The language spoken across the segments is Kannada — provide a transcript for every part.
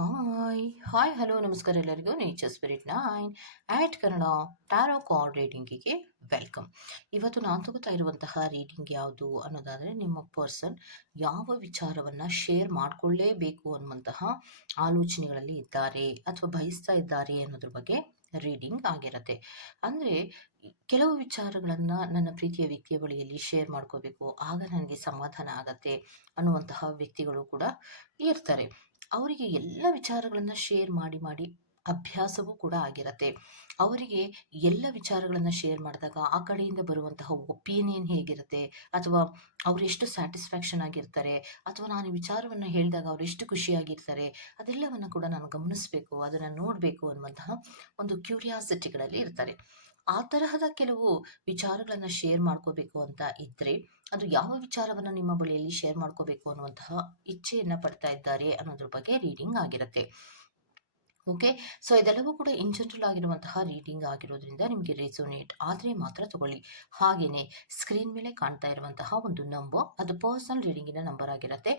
ಹಾಯ್ ಹಾಯ್ ಹಲೋ ನಮಸ್ಕಾರ ಎಲ್ಲರಿಗೂ nature spirit 9 Kannada tarot card ರೀಡಿಂಗಿಗೆ ವೆಲ್ಕಮ್. ಇವತ್ತು ನಾನು ತಗೋತಾ ಇರುವಂತಹ ರೀಡಿಂಗ್ ಯಾವುದು ಅನ್ನೋದಾದರೆ, ನಿಮ್ಮ ಪರ್ಸನ್ ಯಾವ ವಿಚಾರವನ್ನು ಶೇರ್ ಮಾಡಿಕೊಳ್ಳೇಬೇಕು ಅನ್ನುವಂತಹ ಆಲೋಚನೆಗಳಲ್ಲಿ ಇದ್ದಾರೆ ಅಥವಾ ಬಯಸ್ತಾ ಇದ್ದಾರೆ ಅನ್ನೋದ್ರ ಬಗ್ಗೆ ರೀಡಿಂಗ್ ಆಗಿರುತ್ತೆ. ಅಂದರೆ ಕೆಲವು ವಿಚಾರಗಳನ್ನು ನನ್ನ ಪ್ರೀತಿಯ ವ್ಯಕ್ತಿಯ ಬಳಿಯಲ್ಲಿ ಶೇರ್ ಮಾಡ್ಕೋಬೇಕು, ಆಗ ನನಗೆ ಸಮಾಧಾನ ಆಗತ್ತೆ ಅನ್ನುವಂತಹ ವ್ಯಕ್ತಿಗಳು ಕೂಡ ಇರ್ತಾರೆ. ಅವರಿಗೆ ಎಲ್ಲ ವಿಚಾರಗಳನ್ನು ಶೇರ್ ಮಾಡಿ ಮಾಡಿ ಅಭ್ಯಾಸವೂ ಕೂಡ ಆಗಿರತ್ತೆ. ಅವರಿಗೆ ಎಲ್ಲ ವಿಚಾರಗಳನ್ನು ಶೇರ್ ಮಾಡಿದಾಗ ಆ ಕಡೆಯಿಂದ ಬರುವಂತಹ ಒಪಿನಿಯನ್ ಹೇಗಿರುತ್ತೆ, ಅಥವಾ ಅವರೆಷ್ಟು ಸ್ಯಾಟಿಸ್ಫ್ಯಾಕ್ಷನ್ ಆಗಿರ್ತಾರೆ, ಅಥವಾ ನಾನು ಈ ವಿಚಾರವನ್ನು ಹೇಳಿದಾಗ ಅವರೆಷ್ಟು ಖುಷಿಯಾಗಿರ್ತಾರೆ, ಅದೆಲ್ಲವನ್ನು ಕೂಡ ನಾನು ಗಮನಿಸಬೇಕು, ಅದನ್ನು ನೋಡಬೇಕು ಅನ್ನುವಂತಹ ಒಂದು ಕ್ಯೂರಿಯಾಸಿಟಿಗಳಲ್ಲಿ ಇರ್ತಾರೆ. ಆ ತರಹದ ಕೆಲವು ವಿಚಾರಗಳನ್ನು ಶೇರ್ ಮಾಡ್ಕೋಬೇಕು ಅಂತ ಇದ್ದರೆ, ಅದು ಯಾವ ವಿಚಾರವನ್ನು ನಿಮ್ಮ ಬಳಿಯಲ್ಲಿ ಶೇರ್ ಮಾಡ್ಕೋಬೇಕು ಅನ್ನುವಂತಹ ಇಚ್ಛೆಯನ್ನು ಪಡ್ತಾ ಇದ್ದಾರೆ ಅನ್ನೋದ್ರ ಬಗ್ಗೆ ರೀಡಿಂಗ್ ಆಗಿರುತ್ತೆ. ಓಕೆ, ಸೊ ಇದೆಲ್ಲವೂ ಕೂಡ ಇನ್ ಜನರಲ್ ಆಗಿರುವಂತಹ ರೀಡಿಂಗ್ ಆಗಿರೋದ್ರಿಂದ ನಿಮಗೆ ರೆಸೋನೇಟ್ ಆದರೆ ಮಾತ್ರ ತಗೊಳ್ಳಿ. ಹಾಗೆಯೇ ಸ್ಕ್ರೀನ್ ಮೇಲೆ ಕಾಣ್ತಾ ಇರುವಂತಹ ಒಂದು ನಂಬರ್, ಅದು ಪರ್ಸನಲ್ ರೀಡಿಂಗಿನ ನಂಬರ್ ಆಗಿರುತ್ತೆ.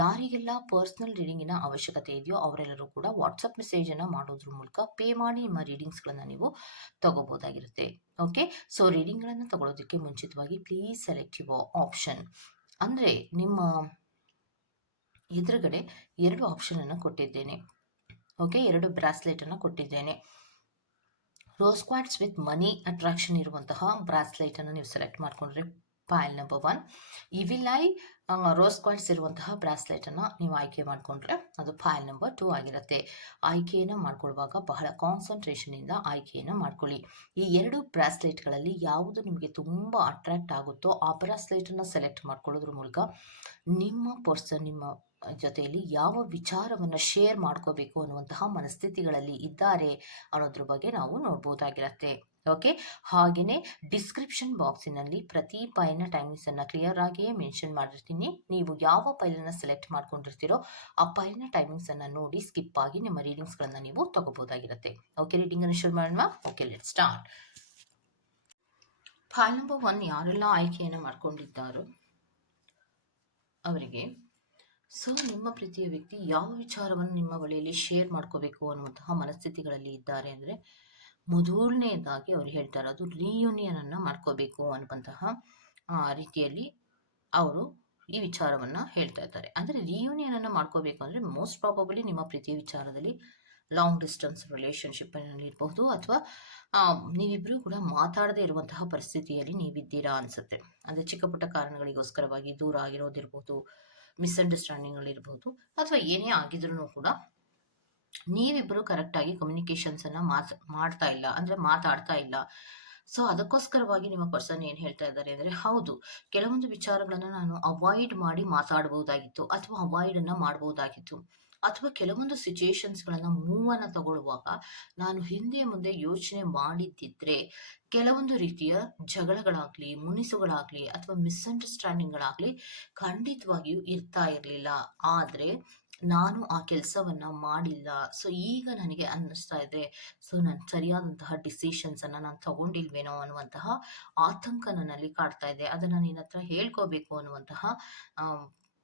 ಯಾರಿಗೆಲ್ಲ ಪರ್ಸನಲ್ ರೀಡಿಂಗಿನ ಅವಶ್ಯಕತೆ ಇದೆಯೋ ಅವರೆಲ್ಲರೂ ಕೂಡ ವಾಟ್ಸಪ್ ಮೆಸೇಜನ್ನು ಮಾಡೋದ್ರ ಮೂಲಕ ಪೇ ಮಾಡಿ ನಿಮ್ಮ ರೀಡಿಂಗ್ಸ್ಗಳನ್ನು ನೀವು ತಗೋಬೋದಾಗಿರುತ್ತೆ. ಓಕೆ, ಸೊ ರೀಡಿಂಗ್ಗಳನ್ನು ತಗೊಳ್ಳೋದಕ್ಕೆ ಮುಂಚಿತವಾಗಿ ಪ್ಲೀಸ್ ಸೆಲೆಕ್ಟ್ ಯುವರ್ ಆಪ್ಷನ್. ಅಂದರೆ ನಿಮ್ಮ ಎದುರುಗಡೆ 2 ಆಪ್ಷನನ್ನು ಕೊಟ್ಟಿದ್ದೇನೆ. ಓಕೆ, 2 ಬ್ರಾಸ್ಲೆಟನ್ನು ಕೊಟ್ಟಿದ್ದೇನೆ. Rose quartz with money attraction ಇರುವಂತಹ ಬ್ರಾಸ್ಲೆಟನ್ನು ನೀವು ಸೆಲೆಕ್ಟ್ ಮಾಡಿಕೊಂಡ್ರೆ ಪೈಲ್ number 1. Evil I rose quartz ಇರುವಂತಹ ಬ್ರಾಸ್ಲೆಟನ್ನು ನೀವು ಆಯ್ಕೆ ಮಾಡಿಕೊಂಡ್ರೆ ಅದು ಪೈಲ್ ನಂಬರ್ 2 ಆಗಿರುತ್ತೆ. ಆಯ್ಕೆಯನ್ನು ಮಾಡ್ಕೊಳ್ಳುವಾಗ ಬಹಳ ಕಾನ್ಸಂಟ್ರೇಷನಿಂದ ಆಯ್ಕೆಯನ್ನು ಮಾಡ್ಕೊಳ್ಳಿ. ಈ 2 ಬ್ರಾಸ್ಲೆಟ್ಗಳಲ್ಲಿ ಯಾವುದು ನಿಮಗೆ ತುಂಬ ಅಟ್ರಾಕ್ಟ್ ಆಗುತ್ತೋ ಆ ಬ್ರಾಸ್ಲೆಟನ್ನು ಸೆಲೆಕ್ಟ್ ಮಾಡ್ಕೊಳ್ಳೋದ್ರ ಮೂಲಕ ನಿಮ್ಮ ಪರ್ಸನ್ ನಿಮ್ಮ ಜೊತೆಯಲ್ಲಿ ಯಾವ ವಿಚಾರವನ್ನು ಶೇರ್ ಮಾಡ್ಕೋಬೇಕು ಅನ್ನುವಂತಹ ಮನಸ್ಥಿತಿಗಳಲ್ಲಿ ಇದ್ದಾರೆ ಅನ್ನೋದ್ರ ಬಗ್ಗೆ ನಾವು ನೋಡ್ಬೋದಾಗಿರುತ್ತೆ. ಓಕೆ, ಹಾಗೆಯೇ ಡಿಸ್ಕ್ರಿಪ್ಷನ್ ಬಾಕ್ಸಿನಲ್ಲಿ ಪ್ರತಿ ಪೈಲ್ನ ಟೈಮಿಂಗ್ಸನ್ನು ಕ್ಲಿಯರ್ ಆಗಿಯೇ ಮೆನ್ಷನ್ ಮಾಡಿರ್ತೀನಿ. ನೀವು ಯಾವ ಪೈಲನ್ನು ಸೆಲೆಕ್ಟ್ ಮಾಡ್ಕೊಂಡಿರ್ತೀರೋ ಆ ಪೈಲ್ನ ಟೈಮಿಂಗ್ಸನ್ನು ನೋಡಿ ಸ್ಕಿಪ್ ಆಗಿ ನಿಮ್ಮ ರೀಡಿಂಗ್ಸ್ಗಳನ್ನು ನೀವು ತಗೋಬೋದಾಗಿರುತ್ತೆ. ಓಕೆ, ರೀಡಿಂಗನ್ನು ಶುರು ಮಾಡೋಣ. Okay, let start. ಪೈಲ್ ನಂಬರ್ 1 ಯಾರೆಲ್ಲ ಆಯ್ಕೆಯನ್ನು ಮಾಡ್ಕೊಂಡಿದ್ದಾರೋ ಅವರಿಗೆ, ಸೊ ನಿಮ್ಮ ಪ್ರೀತಿಯ ವ್ಯಕ್ತಿ ಯಾವ ವಿಚಾರವನ್ನು ನಿಮ್ಮ ಬಳಿಯಲ್ಲಿ ಶೇರ್ ಮಾಡ್ಕೋಬೇಕು ಅನ್ನುವಂತಹ ಮನಸ್ಥಿತಿಗಳಲ್ಲಿ ಇದ್ದಾರೆ ಅಂದರೆ, ಮೊದಲನೇದಾಗಿ ಅವ್ರು ಹೇಳ್ತಾ ಇರೋದು ರಿಯೂನಿಯನನ್ನು ಮಾಡ್ಕೋಬೇಕು ಅನ್ನುವಂತಹ ರೀತಿಯಲ್ಲಿ ಅವರು ಈ ವಿಚಾರವನ್ನು ಹೇಳ್ತಾ ಇದ್ದಾರೆ. ಅಂದರೆ ರಿಯೂನಿಯನನ್ನು ಮಾಡ್ಕೋಬೇಕು ಅಂದರೆ ಮೋಸ್ಟ್ ಪ್ರಾಬಬಲಿ ನಿಮ್ಮ ಪ್ರೀತಿಯ ವಿಚಾರದಲ್ಲಿ ಲಾಂಗ್ ಡಿಸ್ಟೆನ್ಸ್ ರಿಲೇಷನ್ಶಿಪ್ನಲ್ಲಿ ಇರಬಹುದು, ಅಥವಾ ನೀವಿಬ್ಬರೂ ಕೂಡ ಮಾತಾಡದೇ ಇರುವಂತಹ ಪರಿಸ್ಥಿತಿಯಲ್ಲಿ ನೀವಿದ್ದೀರಾ ಅನಿಸುತ್ತೆ. ಅಂದರೆ ಚಿಕ್ಕ ಪುಟ್ಟ ಕಾರಣಗಳಿಗೋಸ್ಕರವಾಗಿ ದೂರ ಆಗಿರೋದಿರ್ಬೋದು, ಮಿಸ್ಅಂಡರ್ಸ್ಟ್ಯಾಂಡಿಂಗ್ಗಳಿರ್ಬೋದು, ಅಥವಾ ಏನೇ ಆಗಿದ್ರೂ ಕೂಡ ನೀವಿಬ್ಬರು ಕರೆಕ್ಟಾಗಿ ಕಮ್ಯುನಿಕೇಷನ್ಸನ್ನು ಮಾಡ್ತಾ ಇಲ್ಲ, ಅಂದರೆ ಮಾತಾಡ್ತಾ ಇಲ್ಲ. ಸೊ ಅದಕ್ಕೋಸ್ಕರವಾಗಿ ನಿಮ್ಮ ಪರ್ಸನ್ ಏನು ಹೇಳ್ತಾ ಇದ್ದಾರೆ ಅಂದರೆ, ಹೌದು, ಕೆಲವೊಂದು ವಿಚಾರಗಳನ್ನು ನಾನು ಅವಾಯ್ಡ್ ಮಾಡಿ ಮಾತಾಡ್ಬೋದಾಗಿತ್ತು, ಅಥವಾ ಅವಾಯ್ಡನ್ನು ಮಾಡ್ಬೋದಾಗಿತ್ತು, ಅಥವಾ ಕೆಲವೊಂದು ಸಿಚುಯೇಷನ್ಸ್ಗಳನ್ನು ಮೂವನ್ನು ತಗೊಳ್ಳುವಾಗ ನಾನು ಹಿಂದೆ ಮುಂದೆ ಯೋಚನೆ ಮಾಡಿದ್ದಿದ್ರೆ ಕೆಲವೊಂದು ರೀತಿಯ ಜಗಳಗಳಾಗಲಿ, ಮುನಿಸುಗಳಾಗಲಿ, ಅಥವಾ ಮಿಸ್ಅಂಡರ್ಸ್ಟ್ಯಾಂಡಿಂಗ್ಗಳಾಗಲಿ ಖಂಡಿತವಾಗಿಯೂ ಇರ್ತಾ ಇರಲಿಲ್ಲ. ಆದರೆ ನಾನು ಆ ಕೆಲಸವನ್ನು ಮಾಡಿಲ್ಲ. ಸೊ ಈಗ ನನಗೆ ಅನ್ನಿಸ್ತಾ ಇದೆ, ಸೊ ನಾನು ಸರಿಯಾದಂತಹ ಡಿಸಿಷನ್ಸನ್ನು ನಾನು ತಗೊಂಡಿಲ್ವೇನೋ ಅನ್ನುವಂತಹ ಆತಂಕ ನನ್ನಲ್ಲಿ ಕಾಡ್ತಾ ಇದೆ. ಅದನ್ನು ನಿನ್ನ ಹತ್ರ ಹೇಳ್ಕೋಬೇಕು ಅನ್ನುವಂತಹ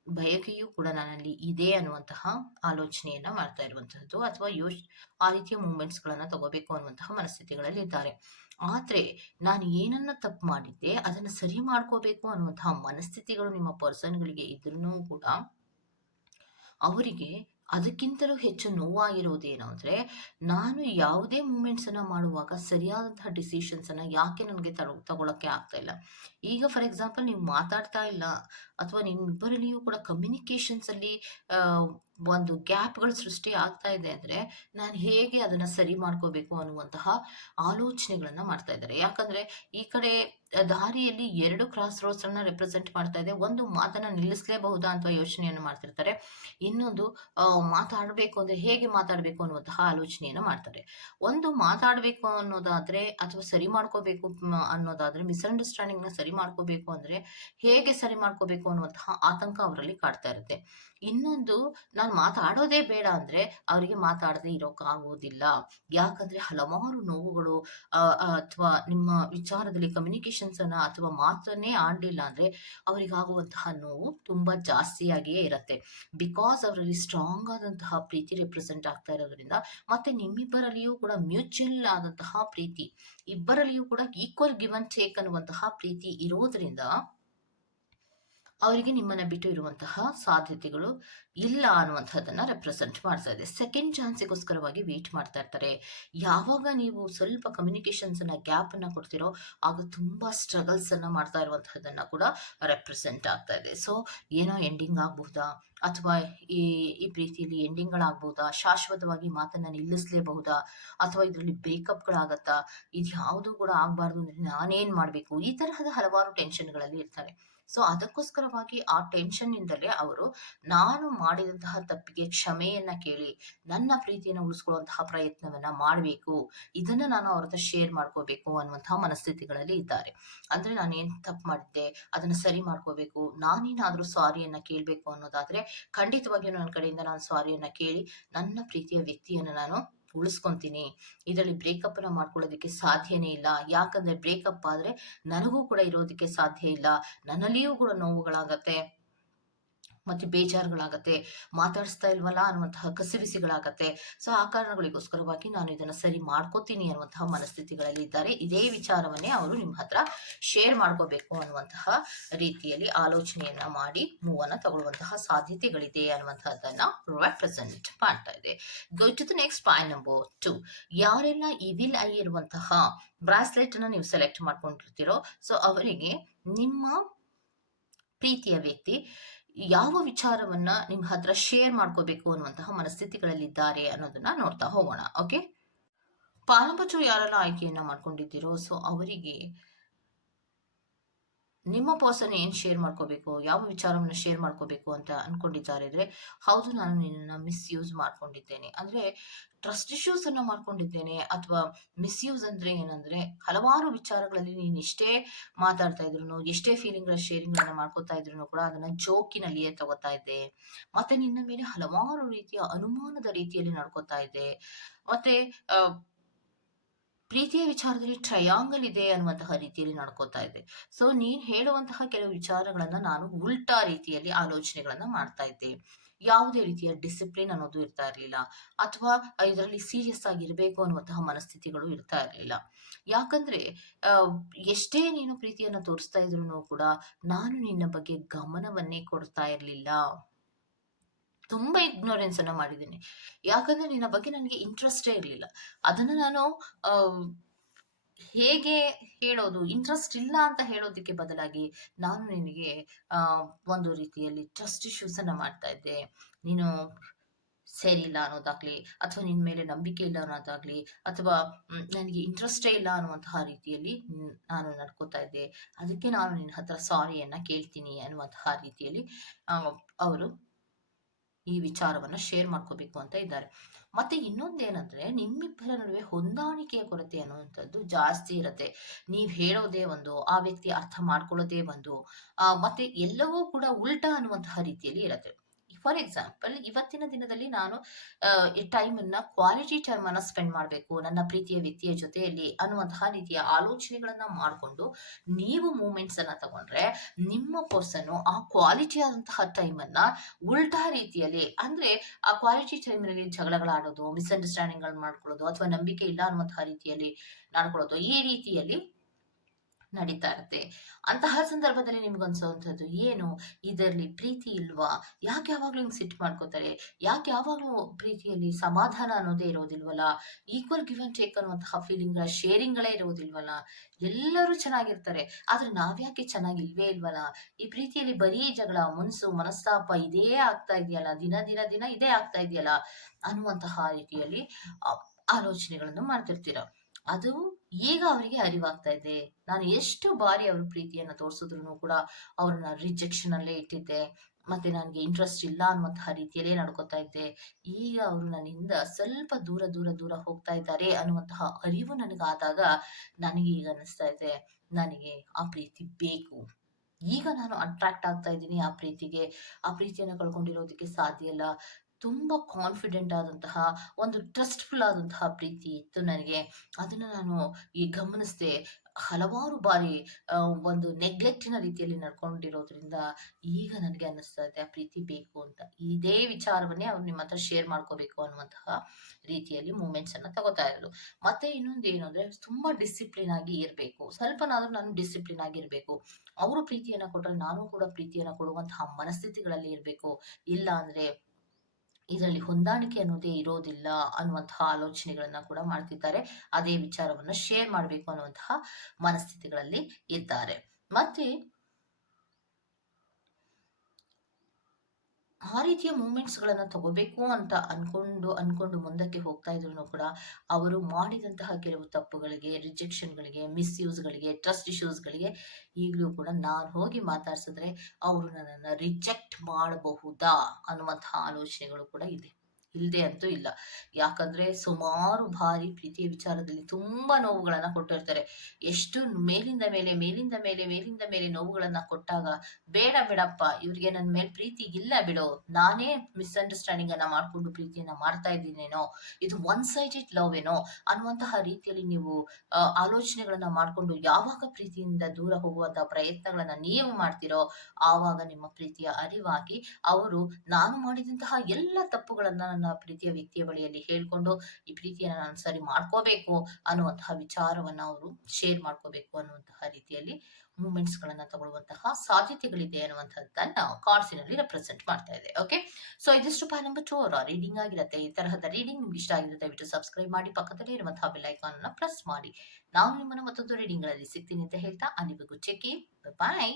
ಬಯಕೆಯೂ ಕೂಡ ನನ್ನಲ್ಲಿ ಇದೆ ಅನ್ನುವಂತಹ ಆಲೋಚನೆಯನ್ನು ಮಾಡ್ತಾ ಇರುವಂತಹದ್ದು, ಅಥವಾ ಆ ರೀತಿಯ ಮೂಮೆಂಟ್ಸ್ಗಳನ್ನು ತಗೋಬೇಕು ಅನ್ನುವಂತಹ ಮನಸ್ಥಿತಿಗಳಲ್ಲಿ ಇದ್ದಾರೆ. ಆದರೆ ನಾನು ಏನನ್ನ ತಪ್ಪು ಮಾಡಿದ್ದೆ ಅದನ್ನು ಸರಿ ಮಾಡ್ಕೋಬೇಕು ಅನ್ನುವಂತಹ ಮನಸ್ಥಿತಿಗಳು ನಿಮ್ಮ ಪರ್ಸನ್ಗಳಿಗೆ ಇದ್ರೂ ಕೂಡ ಅವರಿಗೆ ಅದಕ್ಕಿಂತಲೂ ಹೆಚ್ಚು ನೋವಾಗಿರೋದೇನು ಅಂದರೆ, ನಾನು ಯಾವುದೇ ಮೂಮೆಂಟ್ಸನ್ನು ಮಾಡುವಾಗ ಸರಿಯಾದಂತಹ ಡಿಸಿಷನ್ಸನ್ನು ಯಾಕೆ ನನಗೆ ತಗೊಳ್ಳೋಕ್ಕೆ ಆಗ್ತಾ ಇಲ್ಲ. ಈಗ ಫಾರ್ ಎಕ್ಸಾಂಪಲ್ ನೀವು ಮಾತಾಡ್ತಾ ಇಲ್ಲ, ಅಥವಾ ನಿಮ್ಮಿಬ್ಬರಲ್ಲಿಯೂ ಕೂಡ ಕಮ್ಯುನಿಕೇಷನ್ಸಲ್ಲಿ ಒಂದು ಗ್ಯಾಪ್ಗಳು ಸೃಷ್ಟಿ ಆಗ್ತಾ ಇದೆ ಅಂದರೆ, ನಾನು ಹೇಗೆ ಅದನ್ನು ಸರಿ ಮಾಡ್ಕೋಬೇಕು ಅನ್ನುವಂತಹ ಆಲೋಚನೆಗಳನ್ನು ಮಾಡ್ತಾ ಇದ್ದಾರೆ. ಯಾಕಂದರೆ ಈ ಕಡೆ ದಾರಿಯಲ್ಲಿ 2 ಕ್ರಾಸ್ ರೋಡ್ಸನ್ನು ರೆಪ್ರೆಸೆಂಟ್ ಮಾಡ್ತಾ ಇದೆ. ಒಂದು ಮಾತನ್ನು ನಿಲ್ಲಿಸಲೇಬಹುದಾ ಅಂತ ಯೋಚನೆಯನ್ನು ಮಾಡ್ತಿರ್ತಾರೆ, ಇನ್ನೊಂದು ಮಾತಾಡಬೇಕು ಅಂದರೆ ಹೇಗೆ ಮಾತಾಡಬೇಕು ಅನ್ನುವಂತಹ ಆಲೋಚನೆಯನ್ನು ಮಾಡ್ತಾರೆ. ಒಂದು ಮಾತಾಡಬೇಕು ಅನ್ನೋದಾದರೆ, ಅಥವಾ ಸರಿ ಮಾಡ್ಕೋಬೇಕು ಅನ್ನೋದಾದರೆ, ಮಿಸ್ಅಂಡರ್ಸ್ಟ್ಯಾಂಡಿಂಗ್ನ ಸರಿ ಮಾಡ್ಕೋಬೇಕು ಅಂದರೆ ಹೇಗೆ ಸರಿ ಮಾಡ್ಕೋಬೇಕು ಅನ್ನುವಂತಹ ಆತಂಕ ಅವರಲ್ಲಿ ಕಾಡ್ತಾ ಇರುತ್ತೆ. ಇನ್ನೊಂದು, ನಾನು ಮಾತಾಡೋದೇ ಬೇಡ ಅಂದ್ರೆ ಅವರಿಗೆ ಮಾತಾಡದೆ ಇರೋಕ್ಕಾಗೋದಿಲ್ಲ. ಯಾಕಂದ್ರೆ ಹಲವಾರು ನೋವುಗಳು ಅಥವಾ ನಿಮ್ಮ ವಿಚಾರದಲ್ಲಿ ಕಮ್ಯುನಿಕೇಶನ್ಸ್ ಅನ್ನ ಅಥವಾ ಮಾತನ್ನೇ ಆಡ್ಲಿಲ್ಲ ಅಂದ್ರೆ ಅವರಿಗಾಗುವಂತಹ ನೋವು ತುಂಬಾ ಜಾಸ್ತಿಯಾಗಿಯೇ ಇರುತ್ತೆ. ಬಿಕಾಸ್ ಅವರಲ್ಲಿ ಸ್ಟ್ರಾಂಗ್ ಆದಂತಹ ಪ್ರೀತಿ ರೆಪ್ರೆಸೆಂಟ್ ಆಗ್ತಾ ಇರೋದ್ರಿಂದ, ಮತ್ತೆ ನಿಮ್ಮಿಬ್ಬರಲ್ಲಿಯೂ ಕೂಡ ಮ್ಯೂಚುವಲ್ ಆದಂತಹ ಪ್ರೀತಿ, ಇಬ್ಬರಲ್ಲಿಯೂ ಕೂಡ ಈಕ್ವಲ್ ಗಿವ್ ಅಂಡ್ ಟೇಕ್ ಅನ್ನುವಂತಹ ಪ್ರೀತಿ ಇರೋದ್ರಿಂದ ಅವರಿಗೆ ನಿಮ್ಮನ್ನ ಬಿಟ್ಟು ಇರುವಂತಹ ಸಾಧ್ಯತೆಗಳು ಇಲ್ಲ ಅನ್ನುವಂಥದ್ದನ್ನ ರೆಪ್ರೆಸೆಂಟ್ ಮಾಡ್ತಾ ಇದೆ. ಸೆಕೆಂಡ್ ಚಾನ್ಸಿಗೋಸ್ಕರವಾಗಿ ವೇಟ್ ಮಾಡ್ತಾ ಇರ್ತಾರೆ. ಯಾವಾಗ ನೀವು ಸ್ವಲ್ಪ ಕಮ್ಯುನಿಕೇಶನ್ಸ್ ಅನ್ನ ಗ್ಯಾಪ್ ಅನ್ನ ಕೊಡ್ತಿರೋ ಆಗ ತುಂಬಾ ಸ್ಟ್ರಗಲ್ಸ್ ಅನ್ನ ಮಾಡ್ತಾ ಇರುವಂತಹದನ್ನ ಕೂಡ ರೆಪ್ರೆಸೆಂಟ್ ಆಗ್ತಾ ಇದೆ. ಸೊ ಏನೋ ಎಂಡಿಂಗ್ ಆಗಬಹುದಾ, ಅಥವಾ ಈ ಪ್ರೀತಿಯಲ್ಲಿ ಎಂಡಿಂಗ್ಗಳಾಗಬಹುದಾ, ಶಾಶ್ವತವಾಗಿ ಮಾತನ್ನ ನಿಲ್ಲಿಸಲೇಬಹುದಾ, ಅಥವಾ ಇದರಲ್ಲಿ ಬ್ರೇಕಪ್ಗಳಾಗತ್ತಾ, ಇದು ಯಾವುದು ಕೂಡ ಆಗಬಾರ್ದು ಅಂದ್ರೆ ನಾನೇನ್ ಮಾಡ್ಬೇಕು, ಈ ತರಹದ ಹಲವಾರು ಟೆನ್ಷನ್ಗಳಲ್ಲಿ ಇರ್ತಾರೆ. ಸೊ ಅದಕ್ಕೋಸ್ಕರವಾಗಿ ಆ ಟೆನ್ಷನ್ ಇಂದಲೇ ಅವರು ನಾನು ಮಾಡಿದಂತಹ ತಪ್ಪಿಗೆ ಕ್ಷಮೆಯನ್ನ ಕೇಳಿ ನನ್ನ ಪ್ರೀತಿಯನ್ನು ಉಳಿಸ್ಕೊಳ್ಳುವಂತಹ ಪ್ರಯತ್ನವನ್ನ ಮಾಡಬೇಕು, ಇದನ್ನ ನಾನು ಅವ್ರ ಹತ್ರ ಶೇರ್ ಮಾಡ್ಕೋಬೇಕು ಅನ್ನುವಂತಹ ಮನಸ್ಥಿತಿಗಳಲ್ಲಿ ಇದ್ದಾರೆ. ಅಂದ್ರೆ ನಾನು ಏನ್ ತಪ್ಪು ಮಾಡಿದ್ದೆ ಅದನ್ನ ಸರಿ ಮಾಡ್ಕೋಬೇಕು, ನಾನೇನಾದ್ರೂ ಸಾರಿಯನ್ನ ಕೇಳ್ಬೇಕು ಅನ್ನೋದಾದ್ರೆ ಖಂಡಿತವಾಗಿಯೂ ನನ್ನ ಕಡೆಯಿಂದ ನಾನು ಸಾರಿಯನ್ನ ಕೇಳಿ ನನ್ನ ಪ್ರೀತಿಯ ವ್ಯಕ್ತಿಯನ್ನ ನಾನು ಉಳಿಸ್ಕೊಂತೀನಿ. ಇದರಲ್ಲಿ ಬ್ರೇಕಪ್ ಅನ್ನ ಮಾಡ್ಕೊಳ್ಳೋದಕ್ಕೆ ಸಾಧ್ಯನೇ ಇಲ್ಲ. ಯಾಕಂದ್ರೆ ಬ್ರೇಕಪ್ ಆದ್ರೆ ನನಗೂ ಕೂಡ ಇರೋದಕ್ಕೆ ಸಾಧ್ಯ ಇಲ್ಲ, ನನ್ನಲ್ಲಿಯೂ ಕೂಡ ನೋವುಗಳಾಗತ್ತೆ, ಮತ್ತೆ ಬೇಜಾರುಗಳಾಗತ್ತೆ, ಮಾತಾಡಿಸ್ತಾ ಇಲ್ವಲ್ಲ ಅನ್ನುವಂತಹ ಕಸಿವಿಸಿಗಳಾಗತ್ತೆ. ಸೊ ಆ ಕಾರಣಗಳಿಗೋಸ್ಕರವಾಗಿ ನಾನು ಇದನ್ನ ಸರಿ ಮಾಡ್ಕೋತೀನಿ ಅನ್ನುವಂತಹ ಮನಸ್ಥಿತಿಗಳಲ್ಲಿ ಇದ್ದಾರೆ. ಇದೇ ವಿಚಾರವನ್ನೇ ಅವರು ನಿಮ್ಮ ಹತ್ರ ಶೇರ್ ಮಾಡ್ಕೋಬೇಕು ಅನ್ನುವಂತಹ ರೀತಿಯಲ್ಲಿ ಆಲೋಚನೆಯನ್ನ ಮಾಡಿ ಮೂವ್ ಅನ್ನ ತಗೊಳ್ಳುವಂತಹ ಸಾಧ್ಯತೆಗಳಿದೆ ಅನ್ನುವಂತಹದ್ದನ್ನ ರೆಪ್ರೆಸೆಂಟ್ ಮಾಡ್ತಾ ಇದೆ. Go to the next point number 2. ಯಾರೆಲ್ಲ ಇವಿಲ್ ಐ ಇರುವಂತಹ ಬ್ರಾಸ್ಲೆಟ್ ಅನ್ನ ನೀವು ಸೆಲೆಕ್ಟ್ ಮಾಡ್ಕೊಂಡಿರ್ತೀರೋ, ಸೊ ಅವರಿಗೆ ನಿಮ್ಮ ಪ್ರೀತಿಯ ವ್ಯಕ್ತಿ ಯಾವ ವಿಚಾರವನ್ನ ನಿಮ್ ಹತ್ರ ಶೇರ್ ಮಾಡ್ಕೋಬೇಕು ಅನ್ನುವಂತಹ ಮನಸ್ಥಿತಿಗಳಲ್ಲಿದ್ದಾರೆ ಅನ್ನೋದನ್ನ ನೋಡ್ತಾ ಹೋಗೋಣ. ಓಕೆ, ಪಾಲಂಬಚು ಯಾರೆಲ್ಲ ಆಯ್ಕೆಯನ್ನ ಮಾಡ್ಕೊಂಡಿದ್ದೀರೋ, ಸೊ ಅವರಿಗೆ ನಿಮ್ಮ ಪರ್ಸನ್ ಏನ್ ಶೇರ್ ಮಾಡ್ಕೋಬೇಕು, ಯಾವ ವಿಚಾರವನ್ನ ಶೇರ್ ಮಾಡ್ಕೋಬೇಕು ಅಂತ ಅನ್ಕೊಂಡಿದ್ದಾರೆ ಅಂದ್ರೆ, ಹೌದು ನಾನು ನಿನ್ನ ಮಿಸ್ಯೂಸ್ ಮಾಡ್ಕೊಂಡಿದ್ದೇನೆ, ಅಂದ್ರೆ ಟ್ರಸ್ಟ್ ಇಶ್ಯೂಸ್ ಅನ್ನ ಮಾಡ್ಕೊಂಡಿದ್ದೇನೆ. ಅಥವಾ ಮಿಸ್ಯೂಸ್ ಅಂದ್ರೆ ಏನಂದ್ರೆ, ಹಲವಾರು ವಿಚಾರಗಳಲ್ಲಿ ನೀನ್ ಎಷ್ಟೇ ಮಾತಾಡ್ತಾ ಇದ್ರು, ಎಷ್ಟೇ ಫೀಲಿಂಗ್ ಶೇರಿಂಗ್ ಗಳನ್ನ ಮಾಡ್ಕೋತಾ ಇದ್ರು ಕೂಡ ಅದನ್ನ ಜೋಕಿನಲ್ಲಿಯೇ ತಗೋತಾ ಇದ್ದೆ. ಮತ್ತೆ ನಿನ್ನ ಮೇಲೆ ಹಲವಾರು ರೀತಿಯ ಅನುಮಾನದ ರೀತಿಯಲ್ಲಿ ನಡ್ಕೋತಾ ಇದ್ದೆ. ಮತ್ತೆ ಪ್ರೀತಿಯ ವಿಚಾರದಲ್ಲಿ ಟ್ರಯಾಂಗಲ್ ಇದೆ ಅನ್ನುವಂತಹ ರೀತಿಯಲ್ಲಿ ನಡ್ಕೋತಾ ಇದೆ. ಸೊ ನೀನ್ ಹೇಳುವಂತಹ ಕೆಲವು ವಿಚಾರಗಳನ್ನ ನಾನು ಉಲ್ಟಾ ರೀತಿಯಲ್ಲಿ ಆಲೋಚನೆಗಳನ್ನ ಮಾಡ್ತಾ ಇದ್ದೆ. ಯಾವುದೇ ರೀತಿಯ ಡಿಸಿಪ್ಲಿನ್ ಅನ್ನೋದು ಇರ್ತಾ ಇರ್ಲಿಲ್ಲ, ಅಥವಾ ಇದರಲ್ಲಿ ಸೀರಿಯಸ್ ಆಗಿರ್ಬೇಕು ಅನ್ನುವಂತಹ ಮನಸ್ಥಿತಿಗಳು ಇರ್ತಾ ಇರ್ಲಿಲ್ಲ. ಯಾಕಂದ್ರೆ ಎಷ್ಟೇ ನೀನು ಪ್ರೀತಿಯನ್ನ ತೋರಿಸ್ತಾ ಇದ್ರು ಕೂಡ ನಾನು ನಿನ್ನ ಬಗ್ಗೆ ಗಮನವನ್ನೇ ಕೊಡ್ತಾ ಇರ್ಲಿಲ್ಲ. ತುಂಬಾ ಇಗ್ನೋರೆನ್ಸ್ ಅನ್ನ ಮಾಡಿದ್ದೀನಿ. ಯಾಕಂದ್ರೆ ನಿನ್ನ ಬಗ್ಗೆ ನನಗೆ ಇಂಟ್ರೆಸ್ಟೇ ಇರ್ಲಿಲ್ಲ. ಅದನ್ನ ನಾನು ಹೇಗೆ ಹೇಳೋದು, ಇಂಟ್ರೆಸ್ಟ್ ಇಲ್ಲ ಅಂತ ಹೇಳೋದಕ್ಕೆ ಬದಲಾಗಿ ನಾನು ನಿನಗೆ ಒಂದು ರೀತಿಯಲ್ಲಿ ಟ್ರಸ್ಟ್ ಇಶ್ಯೂಸ್ ಅನ್ನ ಮಾಡ್ತಾ ಇದ್ದೆ. ನೀನು ಸರಿ ಇಲ್ಲ ಅನ್ನೋದಾಗ್ಲಿ, ಅಥವಾ ನಿನ್ ಮೇಲೆ ನಂಬಿಕೆ ಇಲ್ಲ ಅನ್ನೋದಾಗ್ಲಿ, ಅಥವಾ ನನಗೆ ಇಂಟ್ರೆಸ್ಟೇ ಇಲ್ಲ ಅನ್ನುವಂತಹ ರೀತಿಯಲ್ಲಿ ನಾನು ನಡ್ಕೋತಾ ಇದ್ದೆ. ಅದಕ್ಕೆ ನಾನು ನಿನ್ನ ಹತ್ರ ಸಾರಿಯನ್ನ ಕೇಳ್ತೀನಿ ಅನ್ನುವಂತಹ ರೀತಿಯಲ್ಲಿ ಅವರು ಈ ವಿಚಾರವನ್ನ ಶೇರ್ ಮಾಡ್ಕೋಬೇಕು ಅಂತ ಇದ್ದಾರೆ. ಮತ್ತೆ ಇನ್ನೊಂದೇನಂದ್ರೆ, ನಿಮ್ಮಿಬ್ಬರ ನಡುವೆ ಹೊಂದಾಣಿಕೆಯ ಕೊರತೆ ಅನ್ನುವಂಥದ್ದು ಜಾಸ್ತಿ ಇರುತ್ತೆ. ನೀವ್ ಹೇಳೋದೇ ಒಂದು, ಆ ವ್ಯಕ್ತಿ ಅರ್ಥ ಮಾಡ್ಕೊಳ್ಳೋದೇ ಒಂದು, ಮತ್ತೆ ಎಲ್ಲವೂ ಕೂಡ ಉಲ್ಟಾ ಅನ್ನುವಂತಹ ರೀತಿಯಲ್ಲಿ ಇರುತ್ತೆ. ಫಾರ್ ಎಕ್ಸಾಂಪಲ್, ಇವತ್ತಿನ ದಿನದಲ್ಲಿ ನಾನು ಟೈಮ್ ಅನ್ನ ಕ್ವಾಲಿಟಿ ಟೈಮ್ ಅನ್ನ ಸ್ಪೆಂಡ್ ಮಾಡಬೇಕು ನನ್ನ ಪ್ರೀತಿಯ ವ್ಯಕ್ತಿಯ ಜೊತೆಯಲ್ಲಿ ಅನ್ನುವಂತಹ ರೀತಿಯ ಆಲೋಚನೆಗಳನ್ನ ಮಾಡಿಕೊಂಡು ನೀವು ಮೂಮೆಂಟ್ಸ್ ಅನ್ನ ತಗೊಂಡ್ರೆ, ನಿಮ್ಮ ಪರ್ಸನ್ ಆ ಕ್ವಾಲಿಟಿ ಆದಂತಹ ಟೈಮ್ ಅನ್ನ ಉಲ್ಟಾ ರೀತಿಯಲ್ಲಿ, ಅಂದ್ರೆ ಆ ಕ್ವಾಲಿಟಿ ಟೈಮ್ ನಲ್ಲಿ ಜಗಳಗಳಾಡೋದು, ಮಿಸ್ಅಂಡರ್ಸ್ಟ್ಯಾಂಡಿಂಗ್ ಗಳು ಮಾಡ್ಕೊಳ್ಳೋದು, ಅಥವಾ ನಂಬಿಕೆ ಇಲ್ಲ ಅನ್ನುವಂತಹ ರೀತಿಯಲ್ಲಿ ನಡ್ಕೊಳ್ಳೋದು, ಈ ರೀತಿಯಲ್ಲಿ ನಡೀತಾ ಇರುತ್ತೆ. ಅಂತಹ ಸಂದರ್ಭದಲ್ಲಿ ನಿಮ್ಗನ್ಸೋವಂಥದ್ದು ಏನು, ಇದರಲ್ಲಿ ಪ್ರೀತಿ ಇಲ್ವಾ, ಯಾಕೆ ಯಾವಾಗ್ಲೂ ಹಿಂಗ್ ಸಿಟ್ಟು ಮಾಡ್ಕೋತಾರೆ, ಯಾಕೆ ಯಾವಾಗ್ಲೂ ಪ್ರೀತಿಯಲ್ಲಿ ಸಮಾಧಾನ ಅನ್ನೋದೇ ಇರೋದಿಲ್ವಲ್ಲ, ಈಕ್ವಲ್ ಗಿವ್ ಅಂಡ್ ಟೇಕ್ ಅನ್ನುವಂತಹ ಫೀಲಿಂಗ್ ಶೇರಿಂಗ್ ಗಳೇ ಇರೋದಿಲ್ವಲ್ಲ, ಎಲ್ಲರೂ ಚೆನ್ನಾಗಿರ್ತಾರೆ ಆದ್ರೆ ನಾವ್ಯಾಕೆ ಚೆನ್ನಾಗಿಲ್ವೇ ಇಲ್ವಲ್ಲ, ಈ ಪ್ರೀತಿಯಲ್ಲಿ ಬರೀ ಜಗಳ, ಮುನ್ಸು, ಮನಸ್ತಾಪ ಇದೇ ಆಗ್ತಾ ಇದೆಯಲ್ಲ, ದಿನ ದಿನ ದಿನ ಇದೇ ಆಗ್ತಾ ಇದೆಯಲ್ಲ ಅನ್ನುವಂತಹ ರೀತಿಯಲ್ಲಿ ಆಲೋಚನೆಗಳನ್ನು ಮಾಡ್ತಿರ್ತೀರ. ಅದು ಈಗ ಅವರಿಗೆ ಅರಿವಾಗ್ತಾ ಇದೆ. ನಾನು ಎಷ್ಟು ಬಾರಿ ಅವ್ರ ಪ್ರೀತಿಯನ್ನ ತೋರಿಸಿದ್ರು ಕೂಡ ಅವ್ರನ್ನ ರಿಜೆಕ್ಷನ್ ಅಲ್ಲೇ ಇಟ್ಟಿದ್ದೆ, ಮತ್ತೆ ನನಗೆ ಇಂಟ್ರೆಸ್ಟ್ ಇಲ್ಲ ಅನ್ನುವಂತಹ ರೀತಿಯಲ್ಲೇ ನಡ್ಕೋತಾ ಇದ್ದೆ. ಈಗ ಅವರು ನನ್ನಿಂದ ಸ್ವಲ್ಪ ದೂರ ದೂರ ದೂರ ಹೋಗ್ತಾ ಇದ್ದಾರೆ ಅನ್ನುವಂತಹ ಅರಿವು ನನಗಾದಾಗ ನನಗೆ ಈಗ ಅನಿಸ್ತಾ ಇದೆ, ನನಗೆ ಆ ಪ್ರೀತಿ ಬೇಕು. ಈಗ ನಾನು ಅಟ್ರಾಕ್ಟ್ ಆಗ್ತಾ ಇದ್ದೀನಿ ಆ ಪ್ರೀತಿಗೆ. ಆ ಪ್ರೀತಿಯನ್ನು ಕಳ್ಕೊಂಡಿರೋದಕ್ಕೆ ಸಾಧ್ಯ ಇಲ್ಲ. ತುಂಬ ಕಾನ್ಫಿಡೆಂಟ್ ಆದಂತಹ, ಒಂದು ಟ್ರಸ್ಟ್‌ಫುಲ್ ಆದಂತಹ ಪ್ರೀತಿ ಇತ್ತು ನನಗೆ. ಅದನ್ನ ನಾನು ಗಮನಿಸ್ದೆ. ಹಲವಾರು ಬಾರಿ ಒಂದು ನೆಗ್ಲೆಕ್ಟಿನ ರೀತಿಯಲ್ಲಿ ನಡ್ಕೊಂಡಿರೋದ್ರಿಂದ ಈಗ ನನಗೆ ಅನ್ನಿಸ್ತಾ ಇದೆ ಆ ಪ್ರೀತಿ ಬೇಕು ಅಂತ. ಇದೇ ವಿಚಾರವನ್ನೇ ಅವ್ರು ನಿಮ್ಮ ಹತ್ರ ಶೇರ್ ಮಾಡ್ಕೋಬೇಕು ಅನ್ನುವಂತಹ ರೀತಿಯಲ್ಲಿ ಮೂಮೆಂಟ್ಸ್ ಅನ್ನ ತಗೋತಾ ಇರೋದು. ಮತ್ತೆ ಇನ್ನೊಂದು ಏನು ಅಂದ್ರೆ ತುಂಬಾ ಡಿಸಿಪ್ಲಿನ್ ಆಗಿ ಇರಬೇಕು. ಸ್ವಲ್ಪನಾದ್ರೂ ನಾನು ಡಿಸಿಪ್ಲಿನ್ ಆಗಿರ್ಬೇಕು. ಅವರು ಪ್ರೀತಿಯನ್ನ ಕೊಟ್ರೆ ನಾನು ಕೂಡ ಪ್ರೀತಿಯನ್ನ ಕೊಡುವಂತಹ ಮನಸ್ಥಿತಿಗಳಲ್ಲಿ ಇರಬೇಕು. ಇಲ್ಲ ಅಂದ್ರೆ ಇದರಲ್ಲಿ ಹೊಂದಾಣಿಕೆ ಅನ್ನೋದೇ ಇರೋದಿಲ್ಲ ಅನ್ನುವಂತಹ ಆಲೋಚನೆಗಳನ್ನ ಕೂಡ ಮಾಡ್ತಿದ್ದಾರೆ. ಅದೇ ವಿಚಾರವನ್ನ ಶೇರ್ ಮಾಡಬೇಕು ಅನ್ನುವಂತಹ ಮನಸ್ಥಿತಿಗಳಲ್ಲಿ ಇದ್ದಾರೆ. ಮತ್ತೆ ಆ ರೀತಿಯ ಮೂಮೆಂಟ್ಸ್‌ಗಳನ್ನ ತಗೋಬೇಕು ಅಂತ ಅನ್ಕೊಂಡು ಮುಂದಕ್ಕೆ ಹೋಗ್ತಾ ಇದ್ರೂ ಕೂಡ, ಅವರು ಮಾಡಿದಂತಹ ಕೆಲವು ತಪ್ಪುಗಳಿಗೆ, ರಿಜೆಕ್ಷನ್‌ಗಳಿಗೆ, ಮಿಸ್‌ಯೂಸ್‌ಗಳಿಗೆ, ಟ್ರಸ್ಟ್ ಇಶ್ಯೂಸ್‌ಗಳಿಗೆ ಈಗಲೂ ಕೂಡ ನಾನು ಹೋಗಿ ಮಾತಾಡ್ಸಿದ್ರೆ ಅವರು ನನ್ನನ್ನ ರಿಜೆಕ್ಟ್ ಮಾಡಬಹುದಾ ಅನ್ನುವಂತಹ ಆಲೋಚನೆಗಳು ಕೂಡ ಇದೆ. ಇಲ್ದೆ ಅಂತೂ ಇಲ್ಲ. ಯಾಕಂದ್ರೆ ಸುಮಾರು ಬಾರಿ ಪ್ರೀತಿಯ ವಿಚಾರದಲ್ಲಿ ತುಂಬಾ ನೋವುಗಳನ್ನ ಕೊಟ್ಟಿರ್ತಾರೆ. ಎಷ್ಟು ಮೇಲಿಂದ ಮೇಲೆ, ಮೇಲಿಂದ ಮೇಲೆ, ಮೇಲಿಂದ ಮೇಲೆ ನೋವುಗಳನ್ನ ಕೊಟ್ಟಾಗ, ಬೇಡ ಬಿಡಪ್ಪ ಇವ್ರಿಗೆ ನನ್ ಮೇಲೆ ಪ್ರೀತಿ ಇಲ್ಲ ಬಿಡು. ನಾನೇ ಮಿಸ್‌ಅಂಡರ್‌ಸ್ಟ್ಯಾಂಡಿಂಗ್ ಅನ್ನ ಮಾಡ್ಕೊಂಡು ಪ್ರೀತಿಯನ್ನ ಮಾಡ್ತಾ ಇದ್ದೀನೇನೋ, ಇದು ಒನ್ ಸೈಡೆಡ್ ಲವ್ ಏನೋ ಅನ್ನುವಂತಹ ರೀತಿಯಲ್ಲಿ ನೀವು ಆಲೋಚನೆಗಳನ್ನ ಮಾಡ್ಕೊಂಡು ಯಾವಾಗ ಪ್ರೀತಿಯಿಂದ ದೂರ ಹೋಗುವಂತಹ ಪ್ರಯತ್ನಗಳನ್ನ ನೀವು ಮಾಡ್ತೀರೋ, ಆವಾಗ ನಿಮ್ಮ ಪ್ರೀತಿಯ ಅರಿವಾಗಿ ಅವರು ನಾನು ಮಾಡಿದಂತಹ ಎಲ್ಲ ತಪ್ಪುಗಳನ್ನ ನನ್ನ ಪ್ರೀತಿಯ ವ್ಯಕ್ತಿಯ ಬಳಿಯಲ್ಲಿ ಹೇಳ್ಕೊಂಡು, ಈ ಪ್ರೀತಿಯನ್ನ ನಾನು ಸರಿ ಮಾಡ್ಕೋಬೇಕು ಅನ್ನುವಂತಹ ವಿಚಾರವನ್ನ ಅವರು ಶೇರ್ ಮಾಡ್ಕೋಬೇಕು ಅನ್ನುವಂತಹ ರೀತಿಯಲ್ಲಿ ಮೂಮೆಂಟ್ಸ್‌ಗಳನ್ನ ತಗೊಳ್ಳುವಂತಹ ಸಾಧ್ಯತೆಗಳಿದೆ ಅನ್ನುವಂಥದ್ದನ್ನ ಕಾರ್ಡ್ಸಿನಲ್ಲಿ ರೆಪ್ರೆಸೆಂಟ್ ಮಾಡ್ತಾ ಇದೆ. ಓಕೆ. ಸೊ ಇದಿಷ್ಟು ಪಾಯಿಂಟ್ ನಂಬರ್ 2 ಅವರ ರೀಡಿಂಗ್ ಆಗಿರುತ್ತೆ. ಈ ತರಹದ ರೀಡಿಂಗ್ ನಿಮ್ಗೆ ಇಷ್ಟ ಆಗಿದ್ರೆ ದಯವಿಟ್ಟು ಸಬ್ಸ್ಕ್ರೈಬ್ ಮಾಡಿ, ಪಕ್ಕದಲ್ಲಿ ಇರುವಂತಹ ಬೆಲ್ ಐಕಾನ್ ಅನ್ನ ಪ್ರೆಸ್ ಮಾಡಿ. ನಾನು ನಿಮ್ಮನ್ನ ಮತ್ತೊಂದು ರೀಡಿಂಗ್‌ಗಳಲ್ಲಿ ಸಿಗ್ತೀನಿ ಅಂತ ಹೇಳ್ತಾ ಅಲ್ಲಿವರೆಗೂ ಚೆಕ್ ಇನ್. ಬಾಯ್.